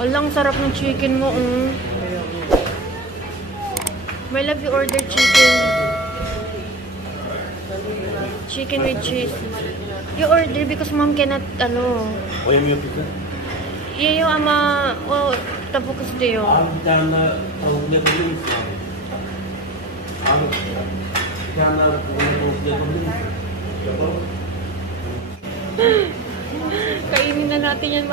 Walang sarap ng chicken mo. My love, you order chicken. Chicken with cheese. You order because mom cannot, Oyamıyor pizza. Iyo ama, tabu istiyor. Abi bir tane tavuk yapabilir misin abi? Abi bir tane daha tavuk yapabilir misin? Yapalım. Kainin na natin yan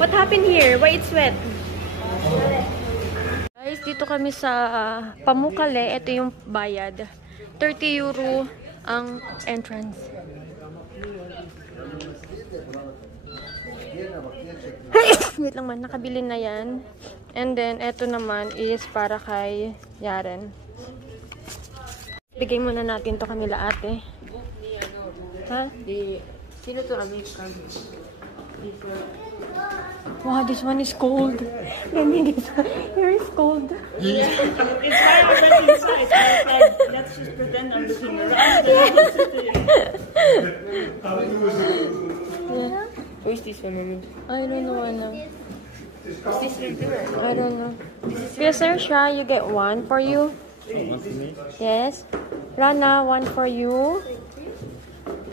What happened here? Why it's wet? Guys, dito kami sa Pamukkale. Ito yung bayad. 30 euro ang entrance. Wait lang man, nakabili na yan. And then, ito naman is para kay Yaren. Bigay muna natin to kanila ate. Ha? Sino to American? Wow, this one is cold. Maybe this one here is cold. Yeah. It's high already inside. Let's just pretend I'm looking around. Yeah. Who is this one? I don't know, Anna. Is this your girl? I don't know. Yes, sir, Sha, you get one for you. Yes. Rana, one for you.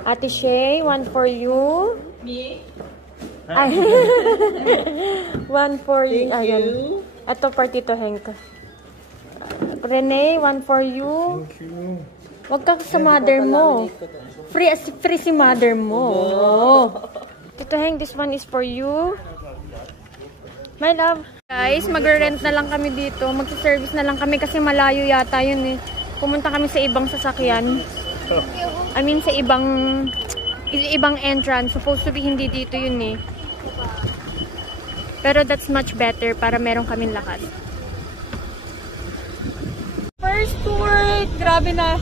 Ate Shay, one for you. Me? Ay. One for you. Thank Ayan. you. Ito for Tito Henk. Rene, one for you. Thank you. Wag ka sa mother mo. Free si mother mo. Tito Henk, this one is for you. My love. Guys, mag-rent na lang kami dito. Magsa-service na lang kami kasi malayo yata yun eh. Pumunta kami sa ibang sasakyan. I mean, sa ibang entrance. Supposed to be hindi dito yun eh. Pero that's much better para meron kaming lakas. First tour! Grabe na.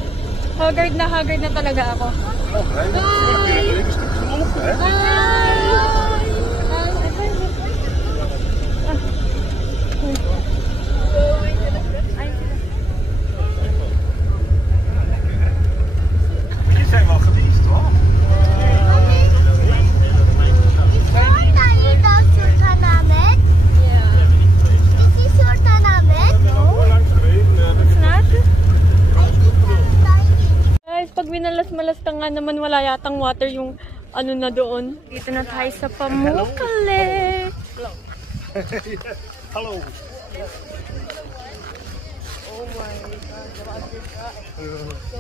Haggard na talaga ako. Hi! Malas ka nga naman, wala yatang water yung ano na doon. Dito na tayo sa Pamukkale. Hello. Oh my God.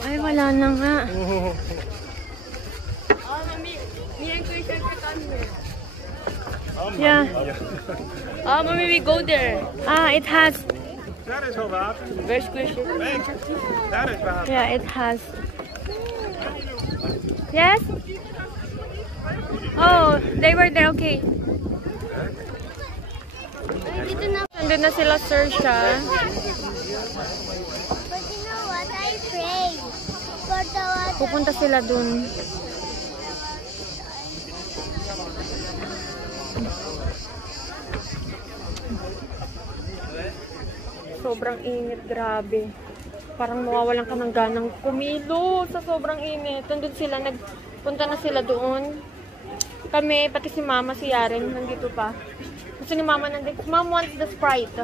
Ay, wala na nga. Yeah. Mommy, we go there. It has. That is wel water. Very squishy. That is water. Yeah, it has. Yes? Oh, they were there. Okay. Nandun na sila, Sir Sha. But you know what? I pray for the water. Pupunta sila dun. Sobrang init, grabe. Parang mawawalan ka ng ganang kumilo sa sobrang init. Nandun sila, nagpunta na sila doon. Kami, pati si Mama, si Yaren, nandito pa. Gusto ni Mama nandito. Mom wants the Sprite.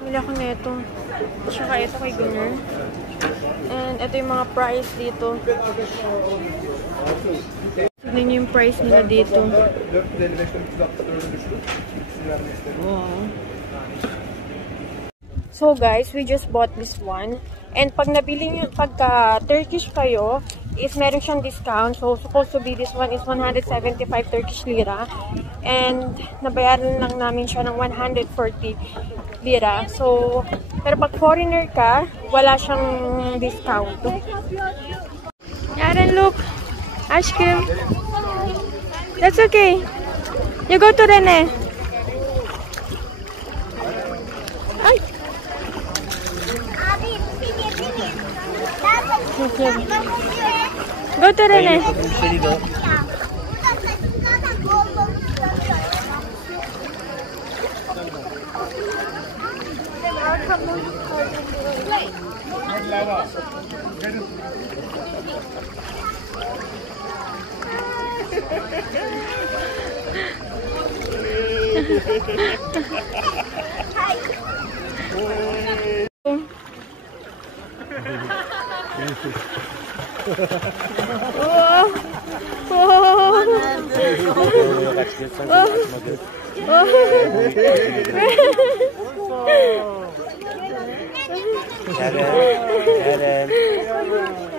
Mili ako na ito. Tsaka ito kay Gunner. And ito yung mga price dito. Tignan nyo yung price nila dito. Wow. So guys, we just bought this one. And pag nabili nyo, pagka Turkish kayo, is meron siyang discount. So supposed to be this one is 175 Turkish lira. And nabayaran lang namin siya ng 140 lira. So, pero pag foreigner ka, wala siyang discount. Yaren, look. Ice cream. That's okay. You go to Rene. Ay. Go to Rene.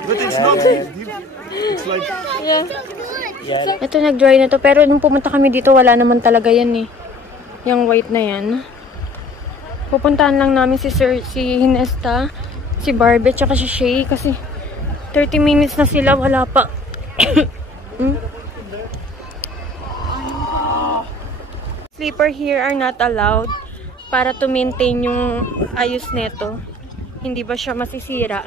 But it's not deep. It's like... Yeah. Ito, nag-dry na to. Pero nung pumunta kami dito, wala naman talaga yan eh. Yung white na yan. Pupuntahan lang namin si Hinesta, si Barbie, tsaka si Shay. Kasi 30 minutes na sila, wala pa. Sleeper here are not allowed para to maintain yung ayos neto. Hindi ba siya masisira?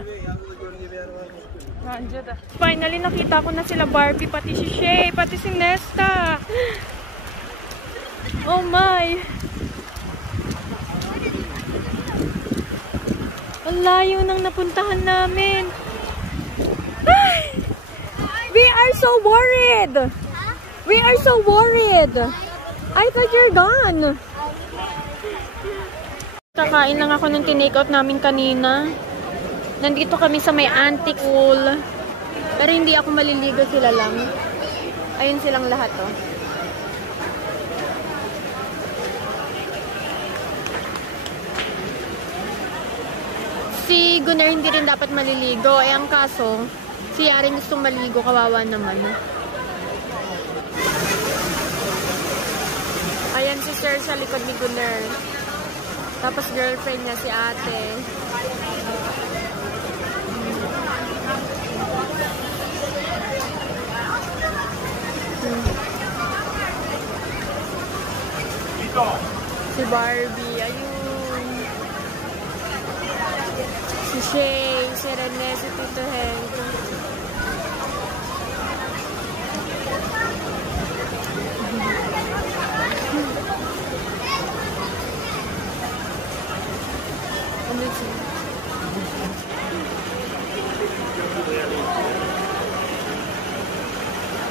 Finally, nakita ko na sila Barbie, pati si Shay, pati si Nesta. Oh my! Ang layo nang napuntahan namin. Ay! We are so worried! We are so worried! I thought you're gone! Kakain lang ako ng tinake-out namin kanina. Nandito kami sa may antique pool. Pero hindi ako maliligo, sila lang. Ayun silang lahat, oh. Si Gunnar hindi rin dapat maliligo. Eh, ang kaso, si Yaren gustong maligo, kawawa naman. Ayan si Sir sa likod ni Gunnar. Tapos girlfriend niya si ate. Si Barbie, ayun. Si Shay, si Rene, si Tito Hank.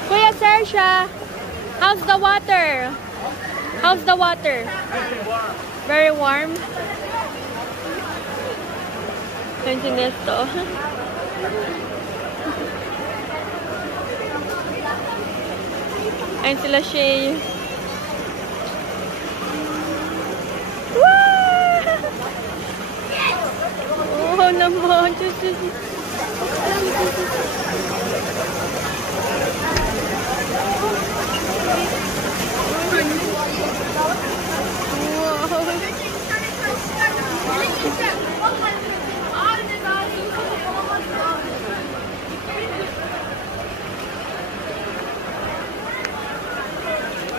Kuya Sersha, how's the water? How's the water? Very warm. Yan si Nesto. Ayun sila Shay. Oh naman.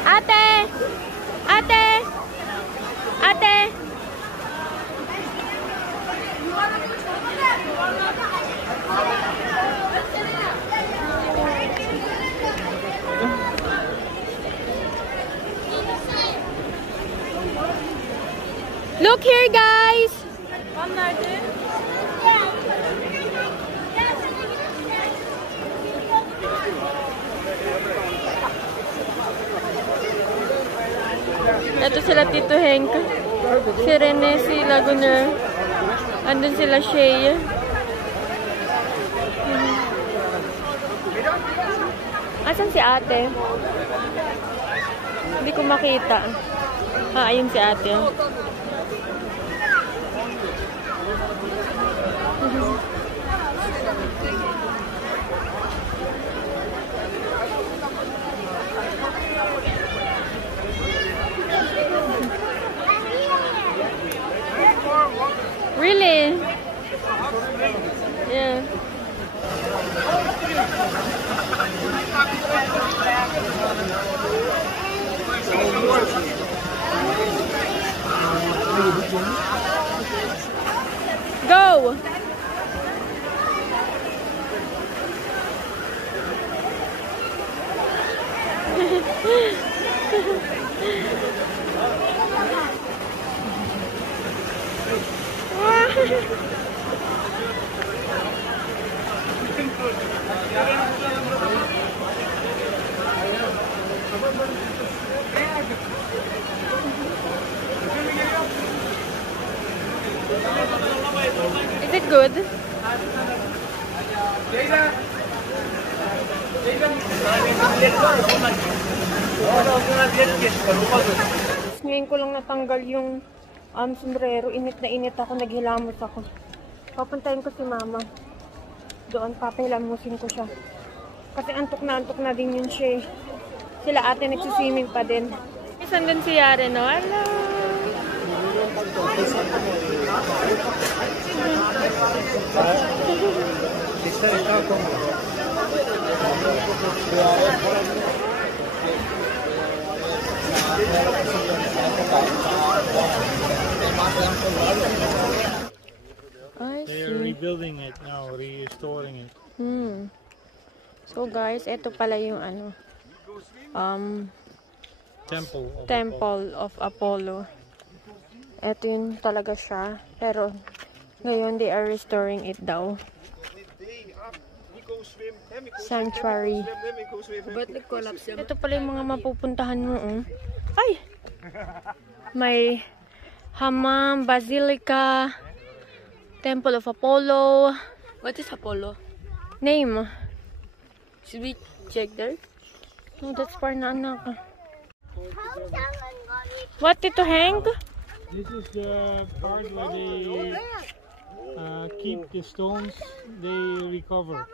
Ate! Ate! Ate! Look here, guys! Ito sila Tito Hank, si Rene, si Laguner, andun sila Shay. Asan si ate? Hindi ko makita. Ah, ayun si ate. Really? Yeah. Go! good. Ngayon ko lang natanggal yung sombrero. Init na init ako, naghilamos ako. Papuntahin ko si mama. Doon, papahilamusin ko siya. Kasi antok na din yun siya. Sila ate nagsiswimming pa din. Isan dun si Yare, no? Hello! They're rebuilding it now, restoring it. So guys, ito pala yung Temple of Apollo. Ito yun talaga siya. Pero ngayon they are restoring it daw. Sanctuary. Ito pala yung mga mapupuntahan mo. Ay! May Hammam, Basilica, Temple of Apollo. What is Apollo? Name. Should we check there? No, that's for na anak. How's someone going? What, Tito Hank? This is the part where they keep the stones they recover.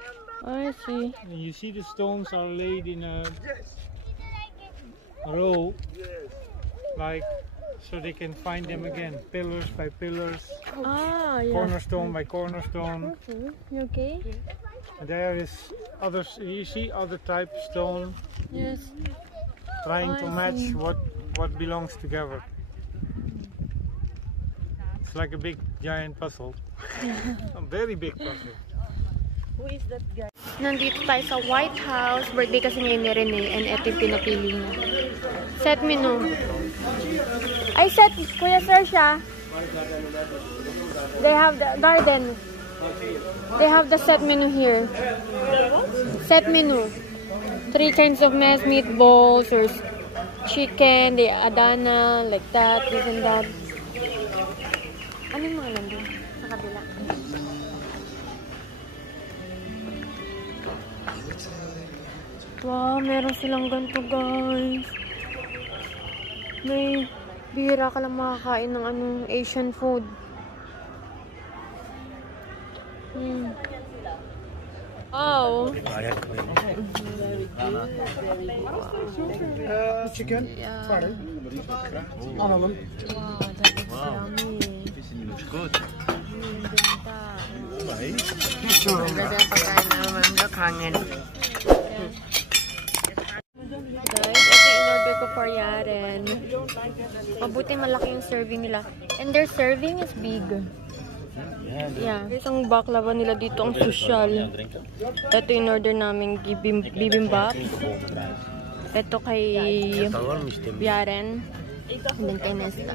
I see. And you see the stones are laid in a row, like so they can find them again, pillars by pillars, Ah, yeah. cornerstone by cornerstone. Okay. You okay? And there is others. You see other type stone Yes. trying to I match see. what belongs together. It's like a big giant puzzle, a very big puzzle. Who is that guy? Nandito tayo sa White House. Birthday kasi ngayon ni Rene. And ito yung pinapili niya. Set menu. Ay, set. Kuya Sir siya. They have the garden. They have the set menu here. Set menu. 3 kinds of mess, meatballs, or chicken, the Adana, like that, this and that. Ano yung mga nandun? Sa kabila. Wow, meron silang ganito, guys. May bihira ka lang makakain ng Asian food. Oh. Chicken? Yeah. Pardon? Alalım. Wow, that is yummy. Looks good. Ganda yung pagkain naman. Nakangin. Guys, ito in-order ko for Yaren. Mabuti malaki yung serving nila. And their serving is big. Yeah. Isang baklava nila dito ang social. Ito in-order namin bibimbap. Ito kay Yaren. And then kay Nesta.